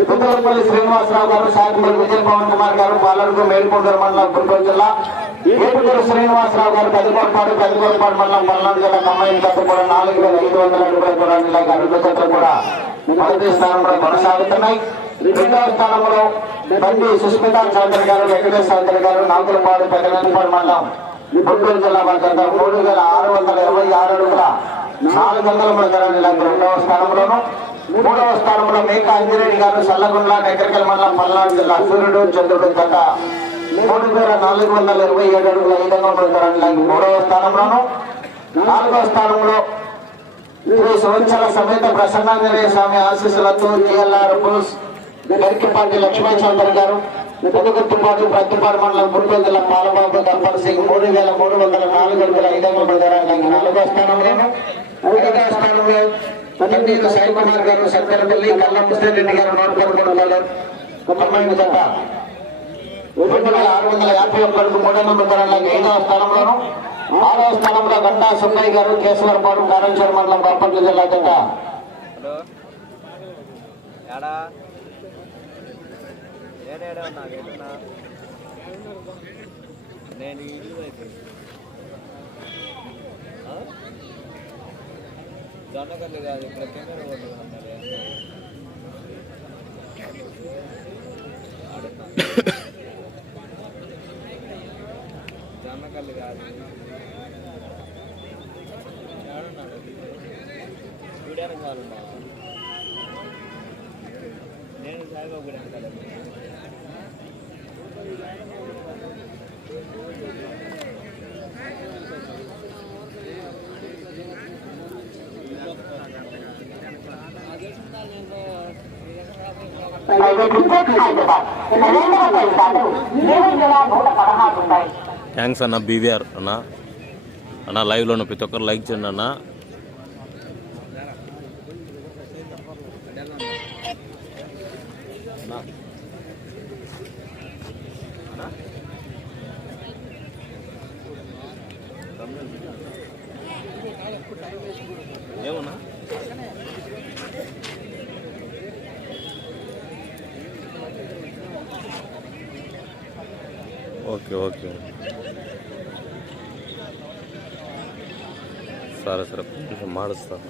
తుమ్మలపల్లి శ్రీనివాసరావు గారు సాగిపల్లి విజయ పవన్ కుమార్ గారు పాలనకు మేల్కొండూరు మండలం గుంటూరు జిల్లా. ఏడుగురు శ్రీనివాసరావు గారు పెద్దకోటపాడు పెద్దకోటపాడు మండలం పల్నాడు జిల్లా కమ్మాయి జత కూడా నాలుగు వేల ఐదు వందల అడుగుల దూరాన్ని ఇలాగ రెండు జతలు కూడా మొదటి స్థానంలో కొనసాగుతున్నాయి. రెండవ స్థానంలో బండి సుస్మితా చౌదరి గారు వెంకటేష్ చౌదరి గారు నాగులపాడు పెద్దపాడు మండలం గుంటూరు జిల్లా వద్ద మూడు వేల ఆరు వందల ఇరవై ఆరు అడుగుల నాలుగు వందల మంది రెండవ స్థానంలోను మూడవ స్థానంలో మేకా అంజిరెడ్డి గారు సల్లగుండ్ల నెక్కరికల్ మండలం పల్నాడు జిల్లా సూర్యుడు చంద్రుడు జత మూడు వేల నాలుగు వందల ఇరవై ఏడు అడుగుల ఐదు వందల ప్రకారం మూడవ స్థానంలోను నాలుగవ స్థానంలో శ్రీ సంవత్సర సమేత ప్రసన్నాంజనేయ స్వామి ఆశీస్సులతో జిఎల్ఆర్ బుల్స్ గరికిపాటి లక్ష్మీ చౌదరి గారు పొదుగుత్తుపాటు ప్రతిపాడు మండలం గుంటూరు జిల్లా పాలబాబు గంపల్ సింగ్ మూడు వేల మూడు వందల నాలుగు వందల ఐదు వందల ప్రకారం నాలుగో స్థానంలోను ఐదవ స్థానంలో పన్నెండు సాయి కుమార్ గారు సత్తెరపల్లి కల్లం రెడ్డి గారు నూట పదకొండు కమ్మాయి జత రెండు వేల ఆరు వందల యాభై ఒక్క అడుగు మూడు వందల ప్రకారం ఐదవ స్థానంలోను ఆరవ స్థానంలో గంటా సుందయ్య గారు కేశవరపాడు కారంచేరు మండలం బాపట్ల జిల్లా జత నేను జొన్నకల్లి కాదు ఇక్కడ కెమెరా రోడ్డు ఉన్నది జొన్నకల్లి కాదు ఏడున్నాడు వీడియోని కాదు నేను సాయిబాబు గుడి వెనకాల ప్రైవేట్ విద్యుత్ హైదరాబాద్ రెండు వందల రూపాయలు ఏడు వేల నూట పదహారు రూపాయలు థ్యాంక్స్ అన్న బీవీఆర్ అన్న. అన్న లైవ్లో ఉన్న ప్రతి ఒక్కరు లైక్ చేయండి అన్న. ఓకే ఓకే సరే సరే కొంచెం మాడుస్తాను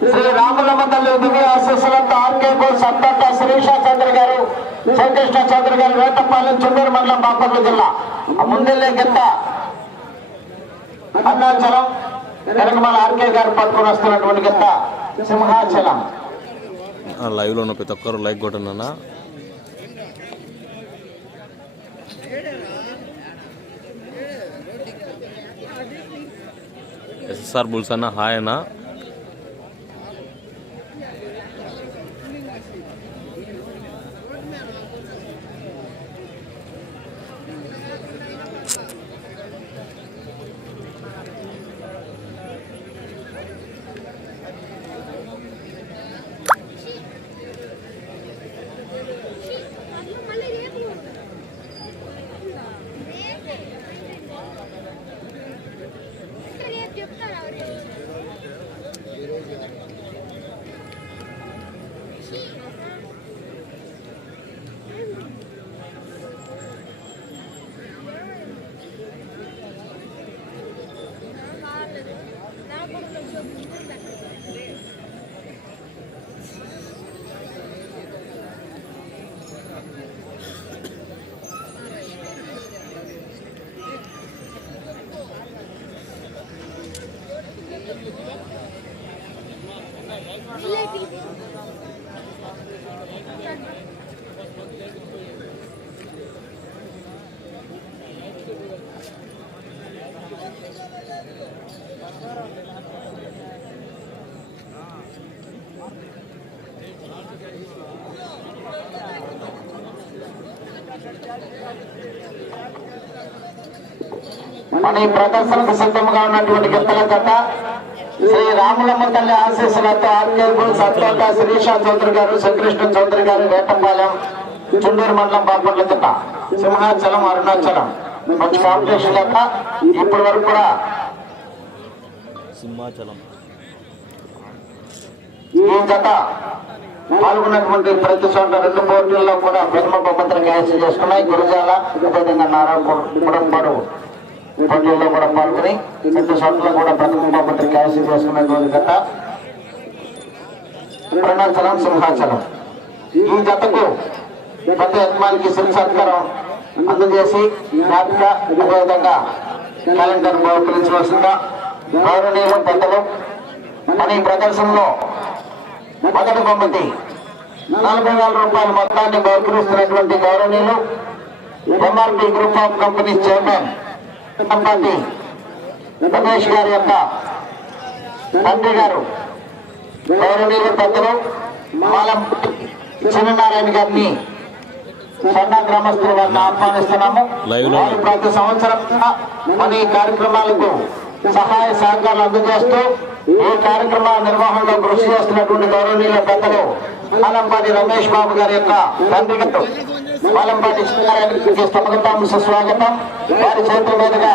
శ్రీ రాములమ్మ తల్లి దివ్య ఆశీస్సులతో ఆర్కే బోస్ అత్తట్ట శ్రీషా చౌదరి గారు శ్రీకృష్ణ చంద్ర గారు వేటపాలెం చుండూరు మండలం బాపట్ల జిల్లా. ఆ ముందెళ్ళే అన్నాచలం అరుణాచలం వెనకమాల ఆర్కే గారు పట్టుకుని వస్తున్నటువంటి గిత్త సింహాచలం. లైవ్లో ఉన్న ప్రతి ఒక్కరు లైక్ కొట్టండి ఎస్ఎస్ఆర్ బుల్స్ అన్న హాయ్ అన్నా. మన ఈ ప్రదర్శనకు సిద్ధంగా ఉన్నటువంటి గిత్తల జత శ్రీ రాములమ్మ తల్లి ఆశీస్సులతో ఆర్కేపుల్ సత్తోట శిరీష చౌదరి గారు శ్రీకృష్ణ చౌదరి గారు వేటపాలెం చుండూరు మండలం బాపట్ల జత సింహాచలం అరుణాచలం మంచి కాంపిటీషన్ జత ఇప్పటి వరకు కూడా సింహాచలం. ఈ జత పాల్గొన్నటువంటి ప్రతి చోట రెండు పోటీల్లో కూడా ప్రథమ బహుమతులు కైవసం చేసుకున్నాయి. గురజాల అదేవిధంగా నారాయణపురం పోటీల్లో కూడా పాల్గొని రెండు చోట్ల కూడా ప్రథమ పత్రిక కైవసం చేసుకున్నటువంటి జత ప్రణాచలం సింహాచలం. ఈ జతకు ప్రతి యజమానికి శ్రీ సత్కారం అందజేసి జ్ఞాపిక అదేవిధంగా క్యాలెండర్ బహుకరించవలసిందిగా గౌరవనీయులు పెద్దలు మన ఈ ప్రదర్శనలో మొదటి బహుమతి నలభై వేల రూపాయల మొత్తాన్ని బహుకరిస్తున్నటువంటి గౌరవనీయులు MRP group of companies chairman Sampati Ramesh గారి యొక్క తండ్రి గారు గౌరవనీయులు పెద్దలు మాలం చిన్ననారాయణ గారిని సన్న గ్రామస్తుల వారిని ఆహ్వానిస్తున్నాము. ప్రతి సంవత్సరం మన ఈ కార్యక్రమాలకు సహాయ సహకారాలు అందజేస్తూ ఈ కార్యక్రమాల నిర్వహణలో కృషి చేస్తున్నటువంటి గౌరవనీయుల పెద్దలు మాలంపాటి రమేష్ బాబు గారి యొక్క తండ్రి గారు. సత్యనారాయణకి స్వాగతం సుస్వాగతం. వారి చేతుల మీదుగా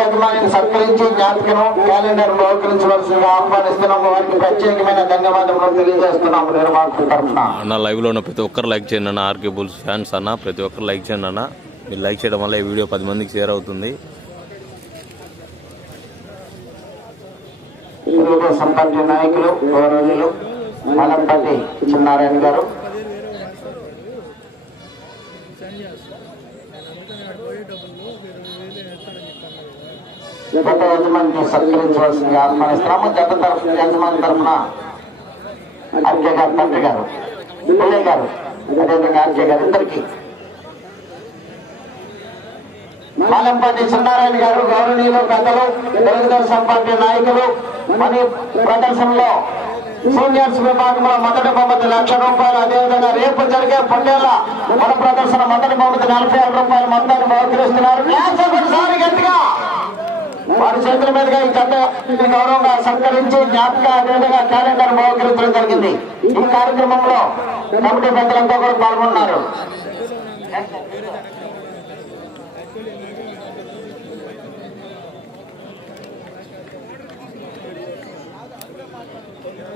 యజమానిని సత్కరించి జ్ఞాపికను క్యాలెండర్ బహుకరించవలసిందిగా ఆహ్వానిస్తున్నాము. వారికి ప్రత్యేకమైన ధన్యవాదములు తెలియజేస్తున్నాము. నిర్వాహకుల తరఫున అన్న లైవ్లో ఉన్న ప్రతి ఒక్కరు లైక్ చేయండి అన్న. ఆర్కే బుల్స్ ఫ్యాన్స్ అన్న ప్రతి ఒక్కరు లైక్ చేయండి అన్న. మీరు లైక్ చేయడం వల్ల ఈ వీడియో పది మందికి షేర్ అవుతుంది. సంపాటి నాయకులు గౌరవనీయులు మలంపల్లి చిన్నారాయణ గారు గత యజమానికి సత్కరించవలసిందిగా ఆహ్వానిస్తున్నాము గత తరఫు యజమాని తరఫున ఆర్కే గారు తండ్రి గారు పిల్లయ్య గారు అదేవిధంగా ఆర్కే గారు ఇద్దరికి. మాలంపాటి సత్యనారాయణ గారు గౌరవనీయులు పెద్దలు తెలుగుదేశం పార్టీ నాయకులు మన ప్రదర్శనలో సీనియర్స్ విభాగంలో మొదటి బహుమతి లక్ష రూపాయలు అదేవిధంగా రేపు జరిగే పొట్టేళ్ళ మన ప్రదర్శన మొదటి బహుమతి నలభై ఆరు రూపాయల మొత్తాన్ని బహుకరిస్తున్నారు. గట్టిగా. వారి చేతుల మీదుగా ఈ కథ గౌరవంగా సత్కరించి జ్ఞాపక విధంగా క్యాలెండర్ బహుకరించడం జరిగింది. ఈ కార్యక్రమంలో కమిటీ పెద్దలంతా కూడా పాల్గొన్నారు.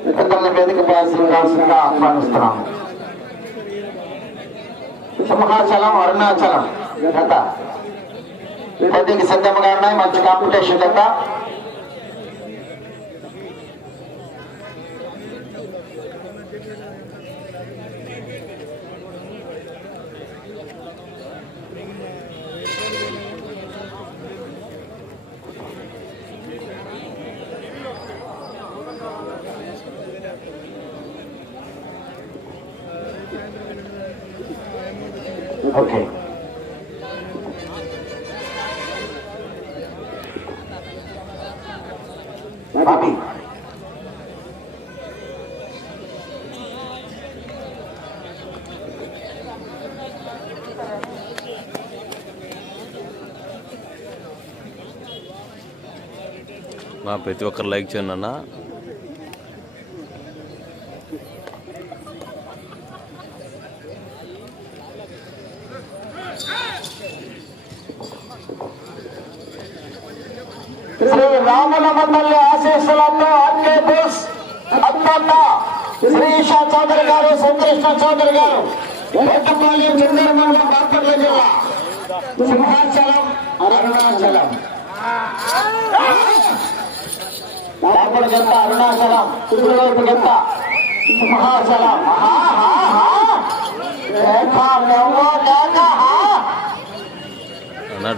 ఇతరుల వేదిక కావాల్సిందిగా ఆహ్వానిస్తున్నాము. సింహాచలం అరుణాచలం గత పోటీకి సిద్ధంగా ఉన్నాయి మంచి కాంపిటీషన్ కదా బాబీ ప్రతి ఒక్కరు లైక్ చేయండి అన్న శ్రీ రామలమ్మ తల్లి ఆశీస్సులతో ఆర్కే బోస్ అత్తంత శ్రీష చౌదరి గారు శ్రీకృష్ణ గారు వేటపల్లి చెన్నూరు బాపట్ల జిల్లా సింహాచలం అరుణాచలం. బాపట్ల జంత అరుణాచలం కుడివైపు జంత సింహాచలం.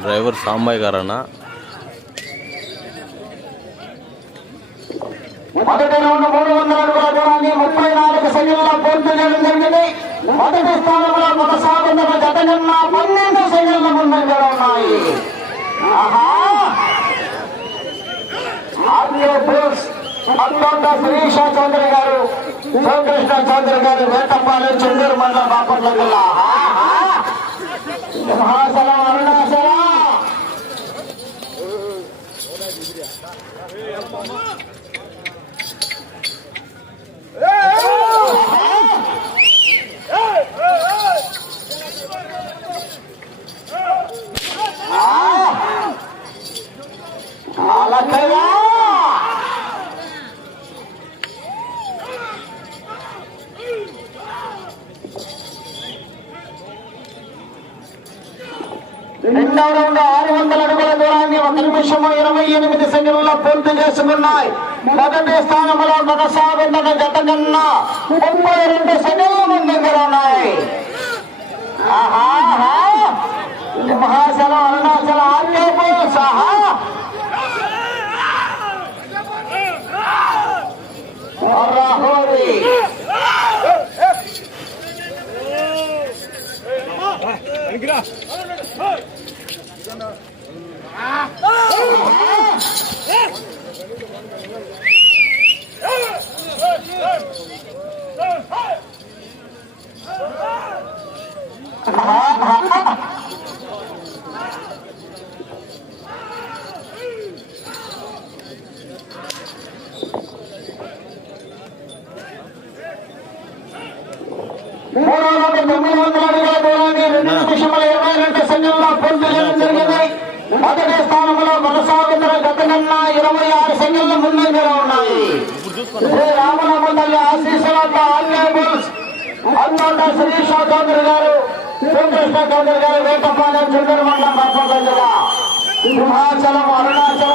డ్రైవర్ సాంబాయ్ గారు మొదటి రెండు మూడు వందల అడుగుల దూరాన్ని ముప్పై నాలుగు సెకండ్ల పూర్తి చేయడం జరిగింది. మొదటి స్థానంలో కొనసాగుతున్న జత నిన్న పన్నెండు సెకండ్ల ముందంగా ఉన్నాయి. అత్తంత శిరీష చౌదరి గారు శ్రీకృష్ణ చౌదరి గారు వేటపాలెం చెందూరు మండల బాపట్ల జిల్లా. సింహాచలం అరుణాచలం! రెండవ రెండు ఆరు వందల అడుగుల దూరాన్ని ఒక నిమిషం ఇరవై ఎనిమిది సెకండ్లలో పూర్తి చేసుకున్నాయి. మొదటి స్థానంలో కొనసాగుతున్న జత కన్నా ముప్పై రెండు సెకండ్ల ముందుగా ఉన్నాయి. మహాశలం అరుణాచలం ఆర్కేపు సహా రాహోరి మూడు వందల తొమ్మిది వందల అడుగుల దూరాన్ని రెండు నిమిషముల ఇరవై రెండు సెకండ్ల పూర్తి చేయడం జరిగింది మొదటి స్థానంలో కొనసాగుతున్న గత కన్నా ఇరవై ఆరు సెకండ్ల ముందంజలో ఉన్నాయి శ్రీ రామనామ తల్లి ఆశీస్సులతో ఆర్కేబుల్స్ అన్నోట శిరీష చౌదరి గారు శ్రీకృష్ణ చౌదరి గారు వేటపాలెం చుండూరు మండలం పద్మ జిల్లా సింహాచలం అరుణాచల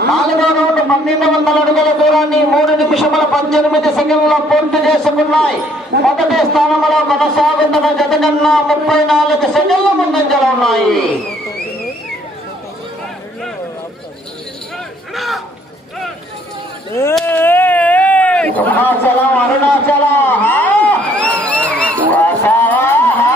నాలుగో రౌండ్ పన్నెండు వందల అడుగుల దూరాన్ని మూడు నిమిషముల పద్దెనిమిది సెకండ్ల పూర్తి చేసుకున్నాయి. మొదటి స్థానంలో కొనసాగుతున్న జత కన్నా ముప్పై నాలుగు సెకండ్ల ముందంజలు ఉన్నాయి సింహాచలం అరుణాచలం ఆ! వసావా, ఆ!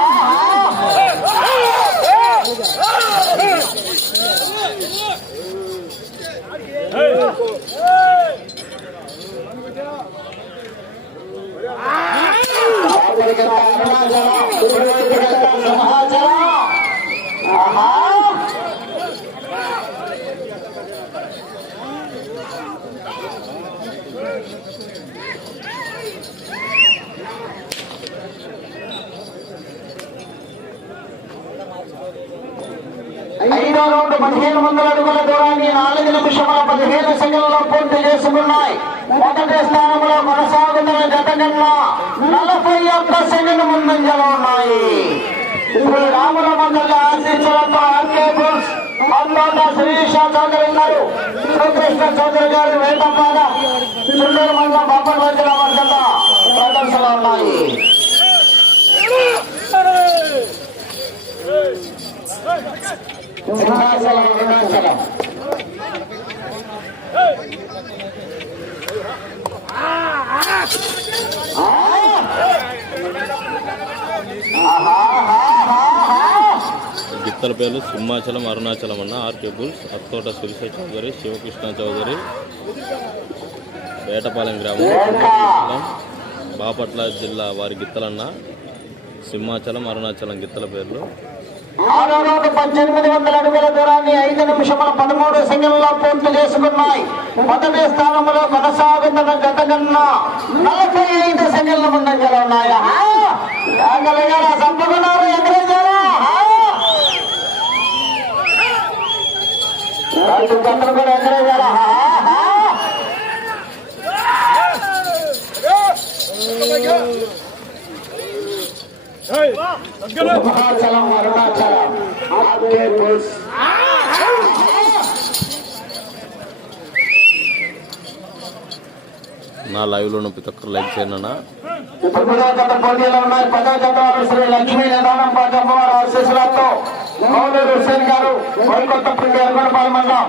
ఐదో రౌండ్ పదిహేను వందల అడుగుల దూరాన్ని నాలుగు నిమిషముల పదిహేను సెకండ్లలో పూర్తి చేసుకున్నాయి మొదటి స్థానంలో కొనసాగుతున్న జత కన్నా నలభై ఒక్క సెకండ్ ముందంజలో ఉన్నాయి శ్రీ రాముల మండలి ఆశీస్సులతో ఆర్కే బుల్స్ అన్నోట శిరీష చౌదరి ఉన్నారు. శ్రీకృష్ణ చౌదరి గారు వేటమ్మాడ చుండూరు మండలం బాపట్ల జిల్లా వర్గత ప్రదర్శన ఉన్నాయి. సింహాచలం అరుణాచలం గిత్తల పేర్లు సింహాచలం అరుణాచలం అన్న ఆర్కే బుల్స్ అత్తోట శిరీష చౌదరి శివకృష్ణ చౌదరి వేటపాలెం గ్రామం బాపట్ల జిల్లా వారి గిత్తలన్న సింహాచలం అరుణాచలం గిత్తల పేర్లు. ఆరో రోజు పద్దెనిమిది వందల అడుగుల దూరాన్ని ఐదు నిమిషముల పదమూడు సెకండ్లలో పూర్తి చేసుకున్నాయి. మొదటి స్థానంలో కొనసాగుతున్న గత కన్నా నలభై ఐదు సెకండ్ల ముందంజలో ఉన్నాయి. ఆహా! ఆగలిగారా కూడా అరుణాచలం నా లైవ్లో ప్రతి ఒక్కరు లైక్ చేయండి ఇప్పుడు కూడా గత పోటీలో ఉన్నాయి. పదో జత శ్రీ లక్ష్మీ నిదానం పాఠవారి శిశులతో మౌలూర్ హుసేన్ గారు కోల్కొత్త పిండి మండలం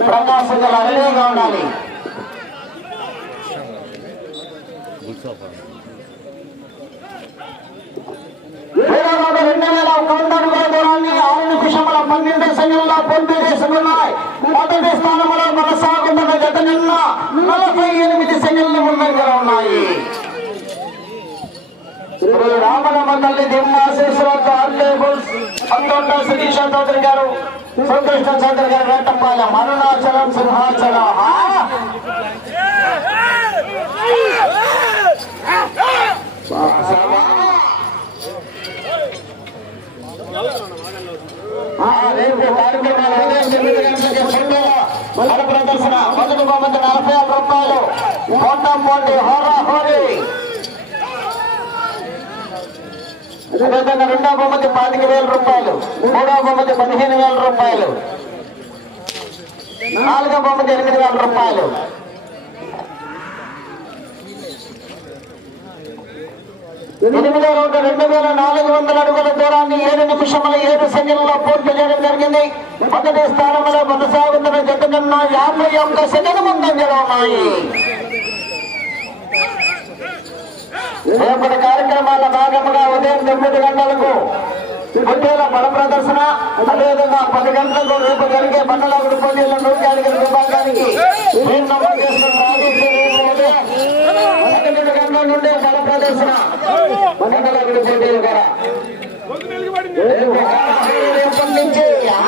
ప్రకాశం జిల్లా రెడీగా ఉండాలి వీరవాడ రెండు వేల వంద అడుగుల దూరాన్ని ఆరు నిమిషముల పన్నెండు సెకండ్ల పూర్తి చేసుకున్నాయి మొదటి స్థానంలో కొనసాగుతున్న జత నిన్న నలభై ఎనిమిది సెకండ్ల ముందంజలో ఉన్నాయి శ్రీ రామన మండలి దిమ్మాశేశ్వరరావు ఆర్కేబుల్స్ పంతొండ శిరీష చౌదరి గారు సంతోష్ చౌదరి గారు వేటపాలెం అరుణాచలం సింహాచలం. ఆ! రేపు కార్యక్రమాలు ఉదయం తొమ్మిది గంటలకి మొదటి ప్రదర్శన మొదటి బొమ్మకి నలభై ఆరు రూపాయలు. పోటా పోటీ హోరా హోరీ. అదేవిధంగా రెండో బొమ్మకి పాతిక వేల రూపాయలు మూడో బొమ్మకి పదిహేను వేల రూపాయలు నాలుగో బొమ్మకి ఎనిమిది వేల రూపాయలు. ఎనిమిదో రౌండ్ రెండు వేల నాలుగు వందల అడుగుల దూరాన్ని ఏడు నిమిషముల ఏడు సెకండ్లలో పూర్తి చేయడం జరిగింది. మొదటి స్థానంలో కొనసాగుతున్న జత కన్నా యాభై ఒక్క సెకండ్ ముందంజలో ఉన్నాయి. రేపటి కార్యక్రమాల భాగంగా ఉదయం తొమ్మిది గంటలకు పొట్టేల బల ప్రదర్శన అదేవిధంగా పది గంటలకు రేపు జరిగే బండలాగుడు పోటీల నూటానికి విభాగానికి మీరు నమోదు గంటల నుండి బల ప్రదర్శన. బండలాగుడు పోటీలు కూడా రేపు రేపటి నుంచి ఆ!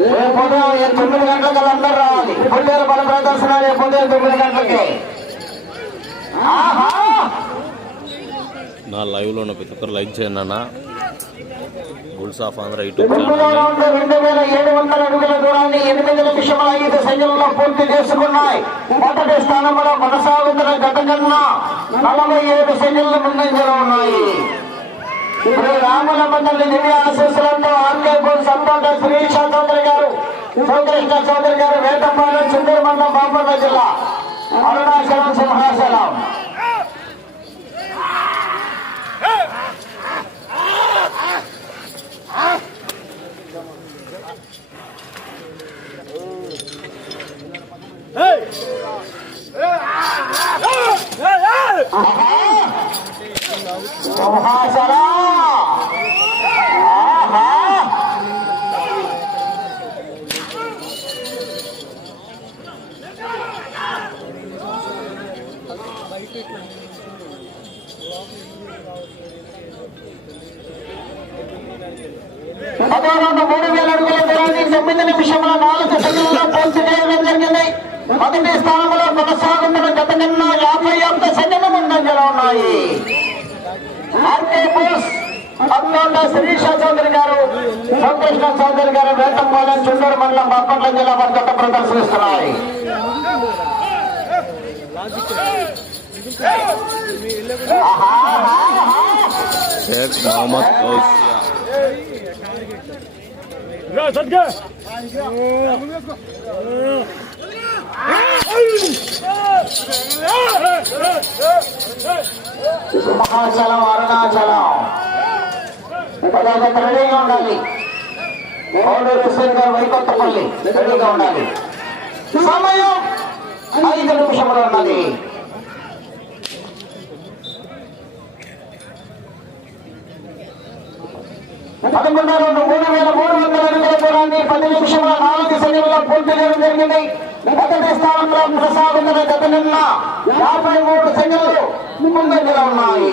రేపు ఉదయం తొమ్మిది గంటలకు అందరూ రావాలి. పొట్టేల బల ప్రదర్శన రేపు ఉదయం తొమ్మిది గంటలకి. నా లైవ్లో ఉన్న ప్రతి ఒక్కరు లైక్ చేయండి అన్న. Bulls of Andhra YouTube round రెండు వేల ఏడు వందల అడుగుల దూరాన్ని ఎనిమిది నిమిషముల ఐదు సెకండ్లలో పూర్తి చేసుకున్నాయి. మొదటి స్థానంలో కొనసాగుతున్న గత కన్నా నలభై ఏడు సెకండ్ల ముందంజలో ఉన్నాయి. ఇప్పుడు రాముల మండలి దివ్య ఆశీస్సులతో ఆర్కే బోల్ సంతోష శ్రీష చౌదరి గారు శ్రీకృష్ణ చౌదరి గారు వేటపాలెం చింతూరు మండలం బాపట్ల జిల్లా అరుణాచలం సింహాచలం. Hey! గౌసియా సింహాచలం అరుణాచలం పదొకటి రెడీగా ఉండాలి హుస్సేన్ గారు వైకొత్తపల్లి రెడీగా ఉండాలి సమయం ఐదు నిమిషములు ఉన్నది పదకొండు రెండు మూడు వేల మూడు వందల అడుగుల దూరాన్ని పది నిమిషముల నాలుగు సెకండ్ల పూర్తి చేయడం జరిగింది. మొదటి స్థానంలో కొనసాగుతున్న గత నిన్న యాభై మూడు సెకండ్లు ముందంజలో ఉన్నాయి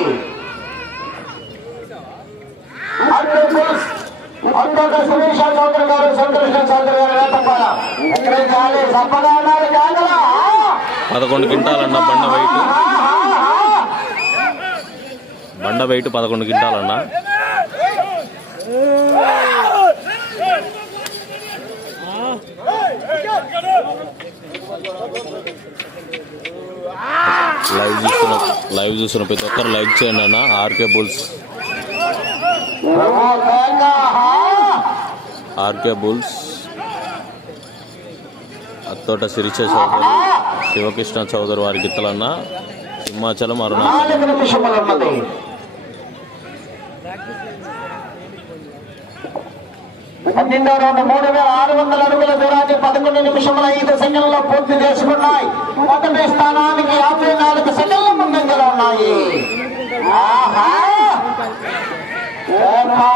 అంతట సురేష్ చౌదరి గారు సంతోష్ చౌదరి గారు వేటపాల ఎక్కడే ఉన్నారు కాగలా పదకొండు క్వింటాలన్న బండ వెయిట్ బండ వెయిట్ పదకొండు క్వింటాలన్న. లైవ్ చూస్తున్న లైవ్ చూస్తున్న ప్రతి ఒక్కరు లైక్ చేయండి అన్న. RK bulls. RK bulls. Attota Sirisha Chowdary Sivakrishna Chowdary వారి గిత్తలన్న సింహాచలం అరుణాచలం నాలుగు నిమిషములు ఉన్నది పన్నెండో రౌండ్ మూడు వేల ఆరు వందల అడుగుల దూరాన్ని పదకొండు నిమిషముల ఐదు సెకండ్లలో పూర్తి చేసుకున్నాయి. మొదటి స్థానానికి యాభై నాలుగు సెకండ్ల ముందంజలో ఉన్నాయి. ఆహా! ఏమ్మా,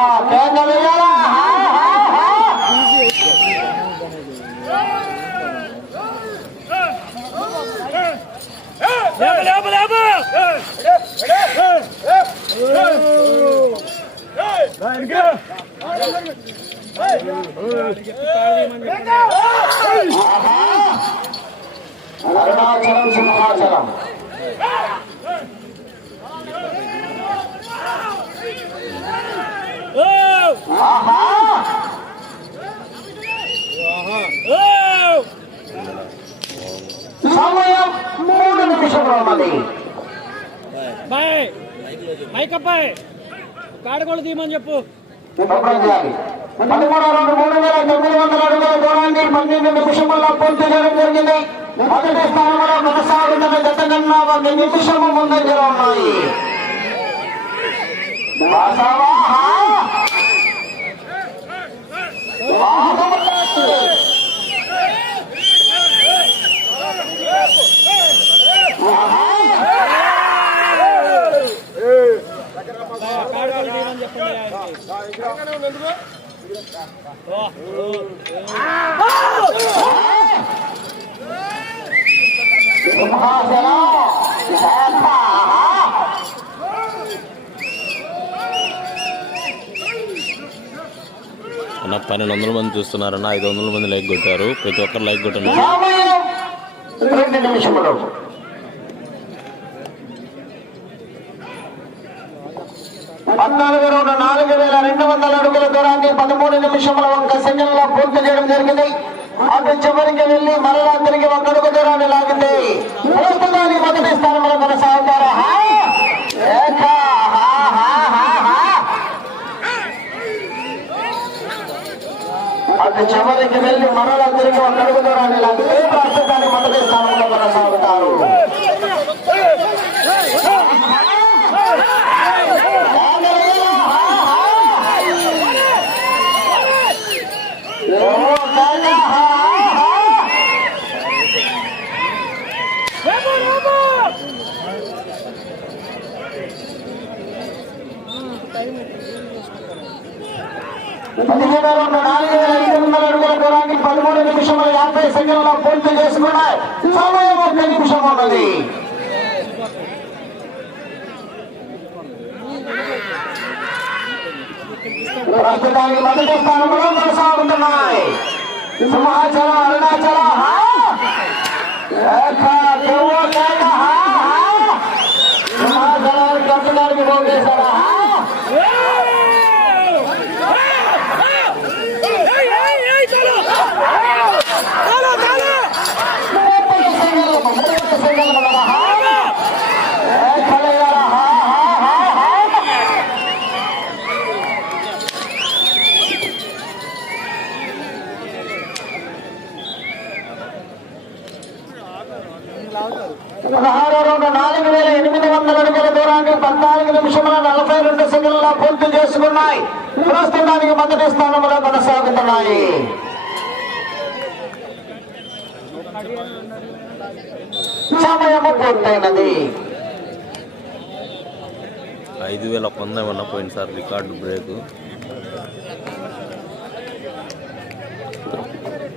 అరుణాచలం సింహాచలం ఆహా సమయం మూడు నిమిషంలో ఉన్నది బాయ్ కాడగోళ్ళు తీయమని చెప్పు. చేయాలి పదమూడు రెండు మూడు వేల తొమ్మిది వందల అడుగుల దూరాన్ని పన్నెండు నిమిషముల్లో పూర్తి చేయడం జరిగింది మొదటి స్థానంలో కొనసాగుతున్న గత కన్నా ఒక నిమిషము ముందంజలో ఉన్నాయి చెప్పండి. అన్న పన్నెండు వందల మంది చూస్తున్నారన్న ఐదు వందల మంది లైక్ కొట్టారు. ప్రతి ఒక్కరు లైక్ కొట్టండి సమయం రెండు నిమిషములు పద్నాలుగు రెండు నాలుగు వేల రెండు వందల అడుగుల దూరాన్ని పదమూడు నిమిషముల ఒక్క సెకండ్లో పూర్తి చేయడం జరిగింది. అటు చివరికి వెళ్ళి మరలా తిరిగి ఒక అడుగు దూరాన్ని లాగింది. ప్రస్తుతానికి మొదటి స్థానంలో కొనసాగుతారు. అటు చివరికి వెళ్ళి మరలా తిరిగి ఒక అడుగు దూరాన్ని లాగితే ప్రస్తుతాన్ని మొదటి స్థానంలో కొనసాగుతారు. పదిహేను నాలుగు వేల ఐదు వందల అడుగుల దూరాన్ని పదమూడు నిమిషముల యాభై సెకండ్ల పూర్తి చేసుకున్నాయి సమయం ఒక నిమిషం ఉన్నది ప్రస్తుతానికి మొదటి స్థానంలో కొనసాగుతున్నాయి సింహాచలం అరుణాచలం సింహాచలానికి ప్రస్తుతానికి పోగేశారా హా! ముప్పై సెకండ్లు, ముప్పై సెకండ్లు ఉన్నదా? హా! ఏకలయ్యారా? హా, హా, హా, హా! పదహారు రెండు నాలుగు వేల ఎనిమిది వందల అడుగుల దూరాన్ని పద్నాలుగు నిమిషముల నలభై రెండు సెకండ్ల పూర్తి చేసుకున్నాయి. ప్రస్తుతానికి మొదటి స్థానంలో కొనసాగుతున్నాయి. సమయము పూర్తయినది. ఐదు వేల పొందామన్న పోయినసారి రికార్డు బ్రేక్.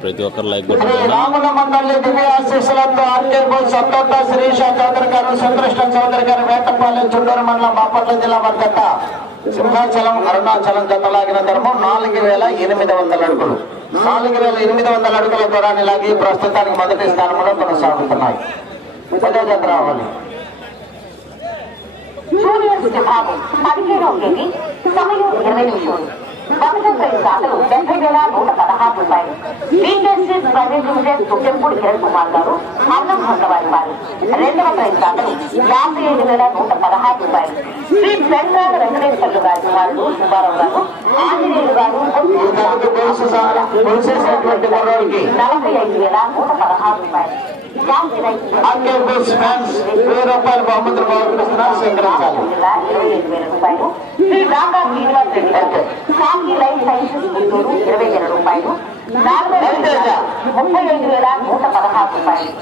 ప్రతి ఒక్కరు లైక్ రాముల మండలి దివ్య ఆశీస్సులతో ఆర్కేపూర్ సొంత శిరీష చౌదరి గారు సంకృష్ణ చౌదరి గారు వేటపాలెం చుండూరు మండలం బాపట్ల జిల్లా మద్దత సింహాచలం అరుణాచలం జతలాగిన ధర్మం నాలుగు వేల ఎనిమిది వందల అడుగులు. నాలుగు వేల ఎనిమిది వందల అడుగుల దూరాన్ని లాగి ప్రస్తుతానికి మొదటి స్థానంలో కొనసాగుతున్నాయి పదో జత రావాలి. జూనియర్ విభాగం పదిహేడవ తేదీ సమయం ఇరవై నిమిషాలు మొదటి శాతలు డెబ్బై వేల నూట పదహారు రూపాయలు. BKCs private limited Tuttempudi Kiran Kumar గారు అన్నం హంగవారి వారు. రెండవ ప్రైజ్ శాతలు యాభై ఐదు వేల నూట పదహారు రూపాయలు. శ్రీ పెండ్రాల వెంకటేశ్వర్లు గారి కుమారుడు సుబ్బారావు గారు ఆంజనేయులు గారు ఈ జతకు గొలుసు సా- గొలుసేసినటువంటి కుర్రోడికి నలభై ఐదు వేల నూట పదహారు రూపాయలు. ఆర్కేపూర్ ఫ్యాన్స్ వెయ్యి రూపాయలు బహుమతులు బాగుపరుస్తున్నారు స్వీకరించాలి. ఇరవై వేల రూపాయలు రెడ్డి ముప్పై ఐదు వేల నూట పదహారు రూపాయలు.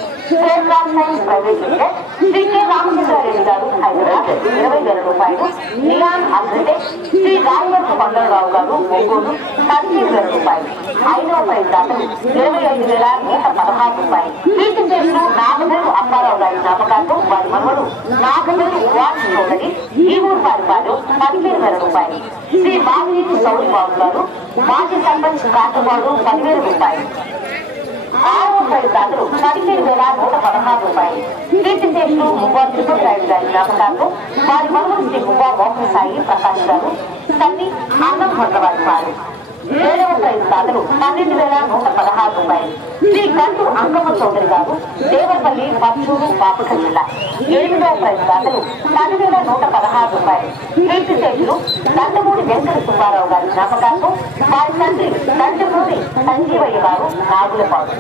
Bank science private limited Shri K Ramachandrareddy గారు హైదరాబాద్ ఇరవై వేల రూపాయలు నియాన్ అగ్రిటెక్ శ్రీ రాయవరపు కొండలరావు గారు ఒంగోలు పదిహేను వేల రూపాయలు. ఐదవ శాతం ఇరవై ఐదు వేల నూట పదహారు రూపాయలు కీర్తి చేసిన నాగమూరు అప్పారావు గారి జ్ఞాపకార్థం వారి మనవడు నాగమూరు వాచ్ చౌదరి ఈ ఊరు వారి పాటు పదిహేను వేల రూపాయలు శ్రీ బాబు సౌరి బాబు గారు మాజీ సర్పంచ్ కాటుబాడు పదివేల రూపాయలు. ఆరవ ప్రైజ్ దాతలు పదిహేను వేల నూట పదహారు రూపాయలు కీర్తి చేసిన ముబ్బా త్రిపురాయుడు గారి జ్ఞాపకార్థం వారి మనవడు శ్రీ ముబ్బా మోహన్ సాయి ప్రకాష్ గారు తల్లి అన్నం వారి వారు ఏడవ ప్రైజ్ దాతలు పన్నెండు వేల నూట పదహారు రూపాయలు శ్రీ కంటు అంకమ్మ చౌదరి గారు దేవరపల్లి పచ్చూరు బాపక జిల్లా ఎనిమిదవ ప్రైజ్ దాతలు పదివేల నూట పదహారు రూపాయలు కీర్తి శేషులు దండమూడి వెంకట సుబ్బారావు గారి జ్ఞాపకార్థం వారి తండ్రి దండమూడి సంజీవయ్య గారు నాగులపాడు